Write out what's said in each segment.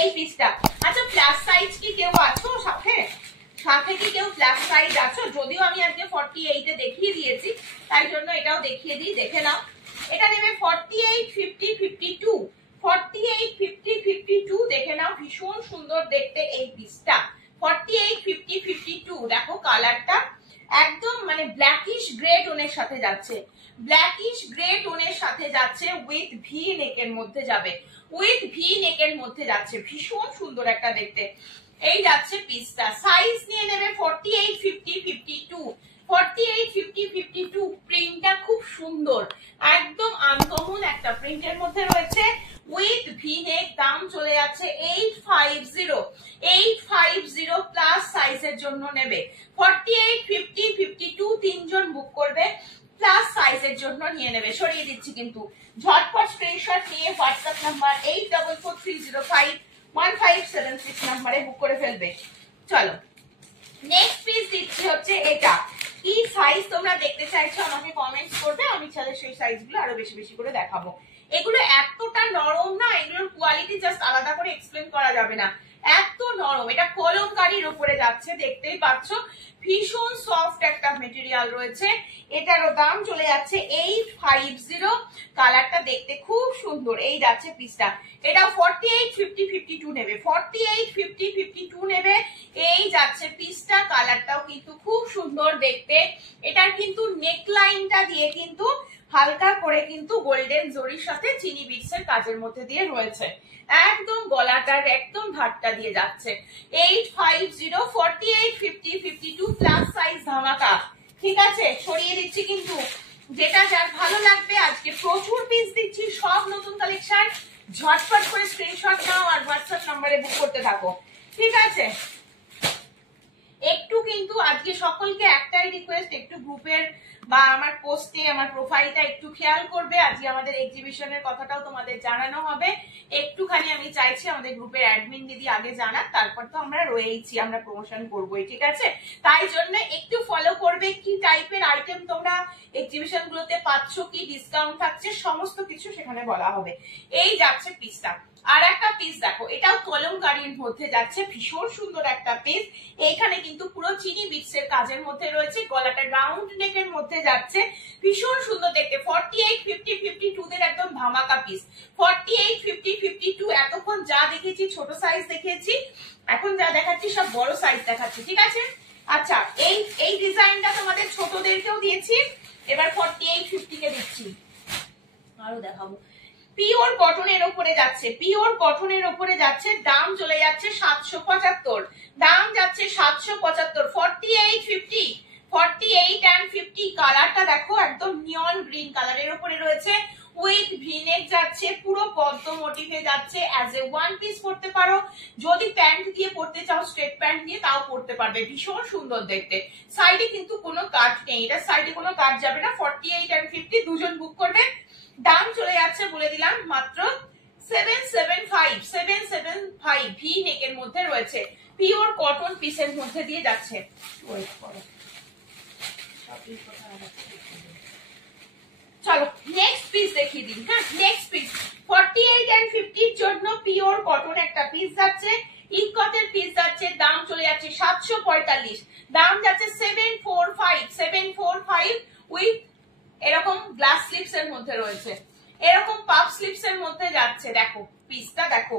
এই পিসটা। আচ্ছা প্লাস সাইজ কি কেউ আছো সাথে? সাথে কি কেউ প্লাস সাইজ আছো? যদিও আমি আজকে 48 এ দেখিয়ে দিয়েছি, তাই জন্য এটাও দেখিয়ে দিই, দেখে নাও। এটা নেবে 48, 50, 52, 48, 50, 52, দেখে নাও। ভীষণ সুন্দর দেখতে এই পিসটা। 48, 50, 52, দেখো কালারটা একদম মানে ব্ল্যাকিশ গ্রে টোনের সাথে যাচ্ছে, ব্ল্যাকিশ গ্রে টোনের সাথে যাচ্ছে, উইথ ভি নেকের মধ্যে যাবে, উইথ ভি নেকের মধ্যে যাচ্ছে, ভীষণ সুন্দর একটা দেখতে। এই যাচ্ছে পিসটা। সাইজ নিয়ে নেবে 48, 50, 52, 48, 50, 52। প্রিন্টটা খুব সুন্দর, একদম আনকমন একটা প্রিন্টের মধ্যে রয়েছে, উইথ ভি নেক। দাম চলে যাচ্ছে 850, 850 প্লাস সাইজের জন্য নেবে 48, 50, 52, তিনজন বুক করবে, প্লাস সাইজের জন্য নিয়ে নেবে। সরিয়ে দিচ্ছি কিন্তু, ঝটপট স্ক্রিনশট নিয়ে হোয়াটসঅ্যাপ নাম্বার 8443051576 নাম্বারে বুক করে ফেলবে। চলো নেক্সট পিস দিচ্ছি হচ্ছে এটা। কি সাইজ তোমরা দেখতে চাইছো আমাকে কমেন্টস করবে, আমি চাইলে সেই সাইজগুলো আরো বেশি বেশি করে দেখাবো। এগুলো এতটা নরম না, এগুলোর কোয়ালিটি জাস্ট আলাদা করে এক্সপ্লেন করা যাবে না, এত নরম। এটা কলমকারীর উপরে যাচ্ছে, দেখতেই পাচ্ছ, ভীষণ সফট একটা মেটেরিয়াল রয়েছে। এটারও দাম চলে যাচ্ছে 850। কালারটা দেখতে খুব সুন্দর। এই যাচ্ছে পিসটা। এটা 48, 50, 52 নেবে, 48, 50, 52 নেবে। এই যাচ্ছে পিসটা। কালারটাও কিন্তু খুব সুন্দর দেখতে। এটার কিন্তু নেকলাইনটা দিয়ে কিন্তু হালকা করে কিন্তু গোল্ডেন জরির সাথে চিনি বিটসের কাজের মধ্যে দিয়ে রয়েছে, একদম গলাটার একদম ধারটা দিয়ে যাচ্ছে। 850, 48, 50, 52 প্লাস সাইজ ধামাকা। ঠিক আছে, সরিয়ে দিচ্ছি কিন্তু, যেটা যার ভালো লাগবে। আজকে প্রচুর পিস দিচ্ছি, সব নতুন কালেকশন। ঝটপট করে স্ক্রিনশট নাও আর হোয়াটসঅ্যাপ নম্বরে বুক করতে থাকো। ঠিক আছে, একটু কিন্তু আজকে সকলকে একটাই রিকোয়েস্ট, একটু গ্রুপের বা আমার পোস্টে আমার প্রোফাইলটা একটু খেয়াল করবে। আজকে আমাদের এক্সিবিশনের কথাটাও তোমাদের জানানো হবে। একটুখানি আমি চাইছি আমাদের গ্রুপের অ্যাডমিন দিদি আগে জানাক, তারপর তো আমরা রয়েইছি, আমরা প্রমোশন করবোই। ঠিক আছে, তাই জন্য একটু ফলো করবে কি টাইপের আইটেম তোমরা এক্সিবিশন গুলোতে পাচ্ছ, কি ডিসকাউন্ট থাকছে, সমস্ত কিছু সেখানে বলা হবে। এই যাচ্ছে পিসটা। আর একটা পিস দেখো, এটাও কলমকারীর মধ্যে যাচ্ছে, ভীষণ সুন্দর একটা পিস। এইখানে কিন্তু পুরো চিনি বিটসের কাজের মধ্যে রয়েছে, গলাটা রাউন্ড নেকের মধ্যে যাচ্ছে, ভীষণ সুন্দর দেখতে। 48, 50, 52 দের একদম ধামাকা পিস। 48, 50, 52 এতক্ষণ যা দেখেছি ছোট সাইজ দেখিয়েছি, এখন যা দেখাচ্ছি সব বড় সাইজ দেখাচ্ছি। ঠিক আছে, আচ্ছা এই ডিজাইনটা তোমাদের ছোটদেরকেও দিয়েছি, এবার 48, 50 কে দিচ্ছি, আরো দেখাবো। পিওর কটনের উপরে যাচ্ছে, পিওর কটনের উপরে যাচ্ছে। দাম চলে যাচ্ছে 775, দাম যাচ্ছে 775। 48, 50, 48 and 50 কালারটা দেখো, একদম নিয়ন গ্রিন কালারের উপরে রয়েছে, উইথ ভিনেক যাচ্ছে, পুরো পদ্ম মোটিভে যাচ্ছে। অ্যাজ এ ওয়ান পিস পরতে পারো, যদি প্যান্ট দিয়ে পরতে চাও, স্ট্রেট প্যান্ট দিয়ে তাও পরতে পারবে, ভীষণ সুন্দর দেখতে। সাইডে কিন্তু কোনো কাট নেই, এটা সাইডে কোনো কাট যাবে না। 48 and 50 দুজন বুক করবে। দাম চলে যাচ্ছে বলে দিলাম মাত্র 775, 775 ভি নেকের মধ্যে রয়েছে, পিওর কটন পিসের মধ্যে দিয়ে যাচ্ছে। চলো নেক্সট পিস দেখিয়ে দিন। হ্যাঁ, নেক্সট পিস 48 and 50 এর জন্য পিওর কটন একটা পিস যাচ্ছে, ইকতের পিস যাচ্ছে। দাম চলে যাচ্ছে 745, দাম যাচ্ছে 745, 745 উইথ এরকম গ্লাস স্লিপস এর মধ্যে রয়েছে, এরকম পাফ স্লিপস এর মধ্যে যাচ্ছে। দেখো পিসটা দেখো,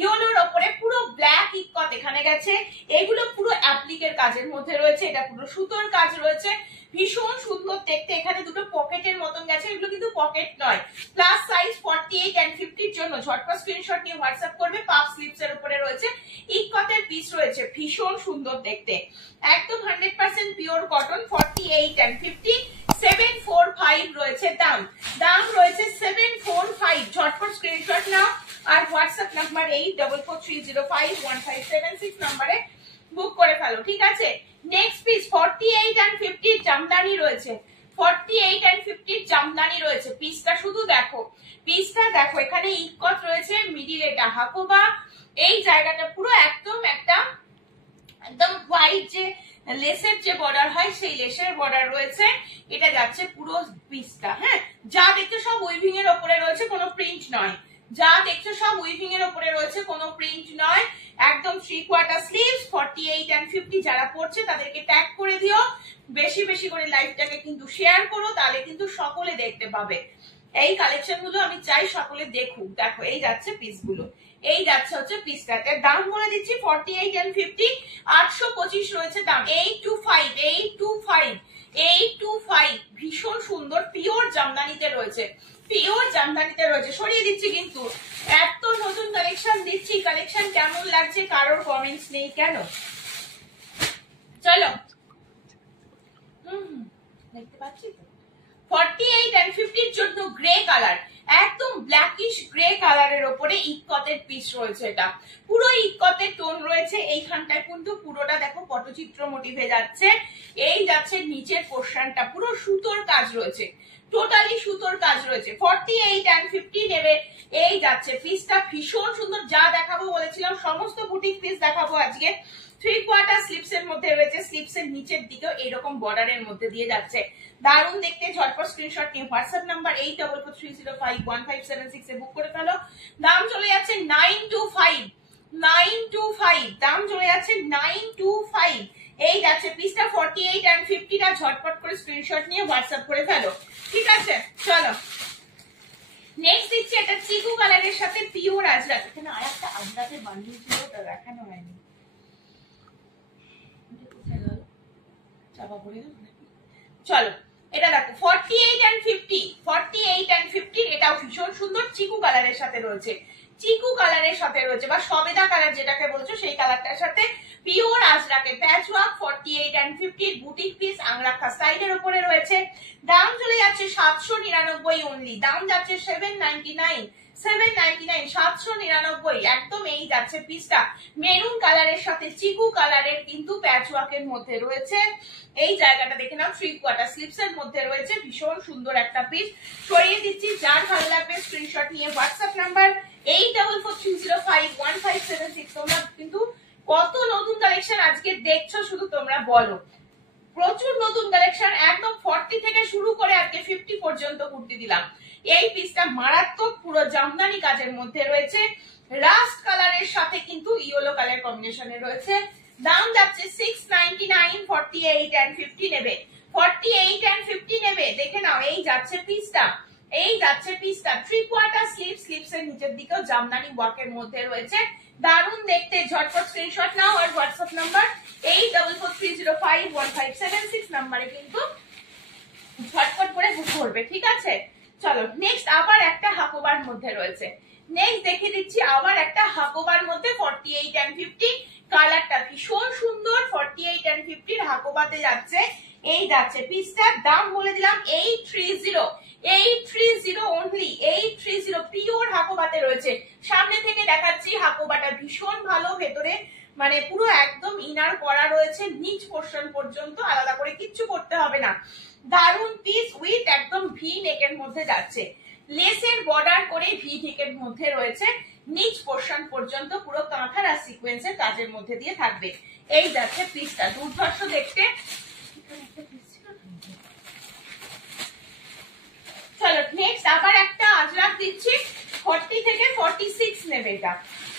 ইয়েলোর ওপরে পুরো ব্ল্যাক ইকত এখানে গেছে, এগুলো পুরো অ্যাপ্লিকের কাজের মধ্যে রয়েছে, এটা পুরো সুতোর কাজ রয়েছে, ভীষণ সুন্দর দেখতে। এখানে দুটো পকেটের মতন গেছে, এগুলো কিন্তু পকেট নয়। প্লাস সাইজ 48 and 50 এর জন্য ঝটপট স্ক্রিনশট নিয়ে হোয়াটসঅ্যাপ করবে। পাফ স্লিপস এর উপরে রয়েছে, ইকতের পিস রয়েছে, ভীষণ সুন্দর দেখতে, একদম 100% পিওর কটন। 48 and 50, 745 রয়েছে দাম, দাম রয়েছে 745। ঝটপট স্ক্রিনশট নাও আর হোয়াটসঅ্যাপ নাম্বার 8443051576 নম্বরে বুক করে ফেলো। ঠিক আছে, নেক্সট পিস 48 and 50 জামদানি রয়েছে, 48 and 50 জামদানি রয়েছে। পিসটা শুধু দেখো, পিসটা দেখো, এখানে ইকত রয়েছে, মিডিল এটা হাকোবা, এই জায়গাটা পুরো একদম একটা একদম হোয়াইট যে লেসের যে বর্ডার হয় সেই লেসের বর্ডার রয়েছে। এটা যাচ্ছে পুরো পিসটা। হ্যাঁ, যা দেখতে সব উইভিং এর উপরে রয়েছে, কোনো প্রিন্ট নয়। যা দেখছো সব উইভিং এর উপরে রয়েছে, কোনো প্রিন্ট নয়, একদম 3/4 স্লিভস 48 and 50। যারা পড়ছে তাদেরকে ট্যাগ করে দিও, বেশি বেশি করে লাইভটাকে কিন্তু শেয়ার করো, তাহলে কিন্তু সকলে দেখতে পাবে। এই কালেকশন গুলো আমি চাই সকলে দেখুক। দেখো এই যাচ্ছে পিসগুলো, এই যাচ্ছে হচ্ছে পিসটাতে। দাম বলে দিচ্ছি 48 and 50, 825 রয়েছে দাম। 825, 825, 825। ভীষণ সুন্দর পিওর জামদানিতে রয়েছে, পিওর জামদানিতে রয়েছে। সরিয়ে দিচ্ছি কিন্তু, এত নতুন কালেকশন দিচ্ছি, কালেকশন কেমন লাগছে কারোর কমেন্টস নেই কেন? চলো দেখতে পাচ্ছি তো 48 and 50 এর জন্য গ্রে কালার, একদম ব্ল্যাকিশ গ্রে কালারের উপরে ইক্কতের পিস রয়েছে। এটা পুরো ইক্কতের টোন রয়েছে। এইখানটায় কিন্তু পুরোটা দেখো পটচিত্র মোটিভে যাচ্ছে। এই যাচ্ছে নিচের পোর্শনটা পুরো সুতোর কাজ রয়েছে, টোটালি সুতোর কাজ রয়েছে। 48 and 50 নেবে। এই যাচ্ছে পিসটা ভীষণ সুন্দর। যা দেখাবো বলেছিলাম সমস্ত বুটিক পিস দেখাবো আজকে। 3/4 স্লিপস এর মধ্যে রয়েছে, স্লিপস এর নিচের দিকেও এরকম বর্ডারের মধ্যে দিয়ে যাচ্ছে। দারুণ দেখতে। ঝটপট স্ক্রিনশট নিয়ে হোয়াটসঅ্যাপ নাম্বার 8443051576 এ বুক করে ফেলো। দাম চলে যাচ্ছে 925, 925। দাম চলে যাচ্ছে 925। এই যাচ্ছে পিসটা 48 and 50 টা। ঝটপট করে স্ক্রিনশট নিয়ে হোয়াটসঅ্যাপ করে ফেলো, ঠিক আছে? চলো নেক্সট দিচ্ছি, এটা চিকু কালারের সাথে পিওর আজরাক। এখানে আরেকটা আজরাকের বান্ডিল ছিল, ওটা দেখানো হয়নি। চলো এটা দেখো 48 and 50, 48 and 50। এটাও ভীষণ সুন্দর চিকু কালারের সাথে রয়েছে, চিকু কালারের সাথে রয়েছে বা সবেদা কালার যেটাকে বলছো সেই কালারটার সাথে পিওর আজরাকে patchwork. 48 and 50 boutique piece angrakha স্টাইলের উপরে রয়েছে। দাম চলে যাচ্ছে 799 অনলি। দাম যাচ্ছে 799, 799, 799 একদম। এই যাচ্ছে পিসটা মেরুন কালারের সাথে চিকু কালারের কিন্তু প্যাচওয়ার্কের মধ্যে রয়েছে। এই জায়গাটা দেখে নাও 3/4 স্লিপস এর মধ্যে রয়েছে। ভীষণ সুন্দর একটা পিস। সরিয়ে দিচ্ছি, যার ভালো লাগবে স্ক্রিনশট নিয়ে হোয়াটসঅ্যাপ নাম্বার 8443051576। তোমরা কিন্তু কত নতুন কালেকশন আজকে দেখছো শুধু তোমরা বলো। প্রচুর নতুন কালেকশন, একদম 40 থেকে শুরু করে আজকে 50 পর্যন্ত কুর্তি দিলাম। এই পিসটা মারাত্মক পুরো জামদানি কাজের মধ্যে রয়েছে, রাস্ট কালারের সাথে কিন্তু ইয়েলো কালার কম্বিনেশনে রয়েছে। দাম যাচ্ছে 699, 48 and 50 নেবে, 48 and 50 নেবে। দেখে নাও এই যাচ্ছে পিসটা, এই যাচ্ছে পিসটা 3/4 স্লিপ, স্লিপস এর নিচের দিকেও জামদানি ওয়ার্কের মধ্যে রয়েছে। দারুণ দেখতে। ঝটপট স্ক্রিনশট নাও আর হোয়াটসঅ্যাপ নাম্বার 8443051576 নাম্বারে কিন্তু ঝটপট করে বুক করবে, ঠিক আছে? চলো নেক্সট আবার একটা হাকোবার মধ্যে রয়েছে। নেক্সট দেখিয়ে দিচ্ছি আবার একটা হাকোবার মধ্যে 48 and 50। কালারটা ভীষণ সুন্দর। 48 and 50 এর হাকোবাতে যাচ্ছে। এই যাচ্ছে পিসটার দাম বলে দিলাম 830, 830 অনলি, 830। পিওর হাকোবাতে রয়েছে। সামনে থেকে দেখাচ্ছি, হাকোবাটা ভীষণ ভালো। ভেতরে মানে পুরো একদম ইনার করা রয়েছে নিচ পোর্শন পর্যন্ত, আলাদা করে কিচ্ছু করতে হবে না। দারুন পিস উইথ একদম ভি নেকের মধ্যে যাচ্ছে, লেসের বর্ডার করে ভি নেকের মধ্যে রয়েছে। নিচ পোর্শন পর্যন্ত পুরো কাঁথার আর সিকোয়েন্সের কাজের মধ্যে দিয়ে থাকবে। এই যাচ্ছে পিসটা, দুর্ধর্ষ দেখতে। চলো নেক্সট আবার একটা আজরাক দিচ্ছি। 40 থেকে 46 নেবে।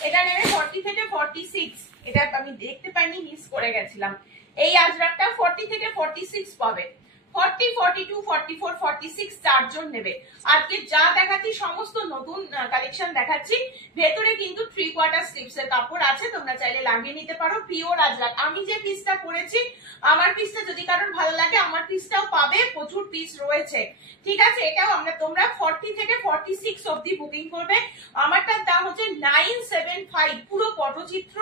এটা নেবে 40 থেকে 46। এটা আমি দেখতে পাইনি, মিস করে গেছিলাম। এই আজরাকটা 40 থেকে 46 পাবে। 40, 42, 44, 46 চারজন নেবে। আজকে যা দেখাচ্ছি সমস্ত নতুন কালেকশন দেখাচ্ছি। ভেতরে কিন্তু 3/4 স্লিপস এর কাপড় আছে, তোমরা চাইলে লাগিয়ে নিতে পারো। পিওর আজরাক। আমি যে পিসটা করেছি, আমার পিসটা যদি কারোর ভালো লাগে আমার পিসটাও পাবে, প্রচুর পিস রয়েছে, ঠিক আছে? এটাও আমরা তোমরা 40 থেকে 46 অবধি বুকিং করবে। আমারটার দাম হচ্ছে 975। পুরো পটচিত্র,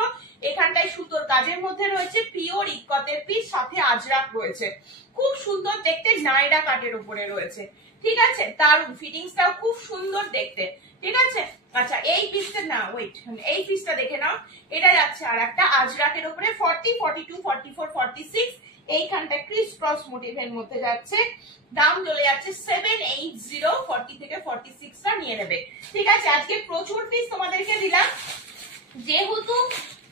এখানটায় সুতোর কাজের মধ্যে রয়েছে, পিওর ইক্কতের পিস, সাথে আজরাক রয়েছে। খুব সুন্দর দেখতে, নাইরা কাটের উপরে রয়েছে, ঠিক আছে? দারুন ফিটিংসটাও খুব সুন্দর দেখতে, ঠিক আছে? আচ্ছা এই পিসটা না, ওয়েট, এই পিসটা দেখে নাও। এটা যাচ্ছে আর একটা আজরাকের উপরে 40, 42, 44, 46। এইখানটা ক্রিস ক্রস মোটিভের মধ্যে যাচ্ছে। দাম চলে যাচ্ছে 780। 40 থেকে 46 টা নিয়ে নেবে, ঠিক আছে? আজকে প্রচুর পিস তোমাদেরকে দিলাম, যেহেতু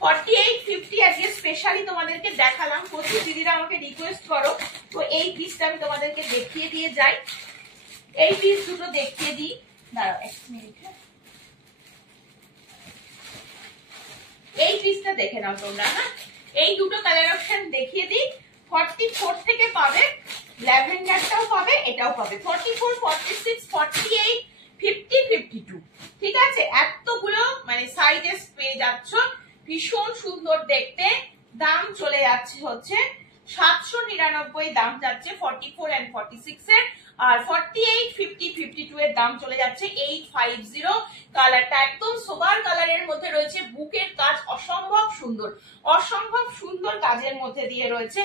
48, 50 আজকে স্পেশালি তোমাদেরকে দেখালাম। প্রচুর দিদিরা আমাকে রিকোয়েস্ট করো, তো এই পিসটা আমি তোমাদেরকে দেখিয়ে দিয়ে যাই। এই পিস দুটো দেখিয়ে দিই, দাঁড়াও এক মিনিট। পিসটা দেখে নাও তোমরা। হ্যাঁ, এই দুটো কালার অপশন দেখিয়ে দিই। 44 থেকে পাবে, ল্যাভেন্ডারটাও পাবে, এটাও পাবে। 44, 46, 48, 50, 52, ঠিক আছে? এতগুলো মানে সাইজেস পেয়ে যাচ্ছ, ভীষণ সুন্দর দেখতে। দাম চলে যাচ্ছে হচ্ছে 799, দাম যাচ্ছে 44 and 46 এর। আর 48, 50, 52 এর দাম চলে যাচ্ছে 850। কালারটা একদম সোবার কালারের মধ্যে রয়েছে, বুকের কাজ অসম্ভব সুন্দর, অসম্ভব সুন্দর কাজের মধ্যে দিয়ে রয়েছে।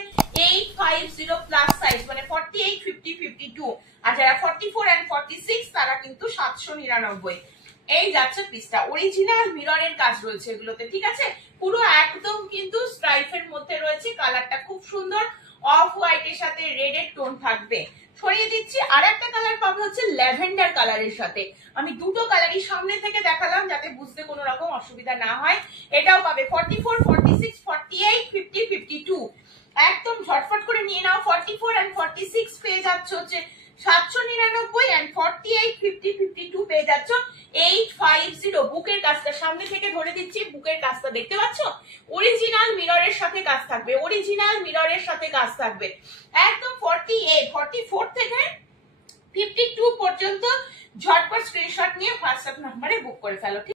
850 প্লাস সাইজ মানে 48, 50, 52। আর যারা 44 and 46 তারা কিন্তু 799। এই যাচ্ছে পিসটা। অরিজিনাল মিররের কাজ রয়েছে এগুলোতে, ঠিক আছে? পুরো একদম কিন্তু স্ট্রাইপের মধ্যে রয়েছে, কালারটা খুব সুন্দর, অফ হোয়াইট এর সাথে রেড এর টোন থাকবে। ছড়িয়ে দিচ্ছি আর একটা কালার পাবো হচ্ছে ল্যাভেন্ডার কালারের সাথে। আমি দুটো কালারই সামনে থেকে দেখালাম যাতে বুঝতে কোনো রকম অসুবিধা না হয়। এটাও পাবে 44, 46, 48, 50, 52। একদম ঝটফট করে নিয়ে নাও। 44 and 46 পেয়ে যাচ্ছে হচ্ছে 799 and 48, 50, 52 পেয়ে যাচ্ছ 850। বুকের কাজটা সামনে থেকে ধরে দিচ্ছি, বুকের কাজটা দেখতে পাচ্ছ? অরিজিনাল মিররের সাথে কাজ থাকবে, অরিজিনাল মিররের সাথে কাজ থাকবে। একদম 48, 44 থেকে 52 পর্যন্ত ঝটপট স্ক্রিনশট নিয়ে হোয়াটসঅ্যাপ নাম্বারে বুক করে ফেলো।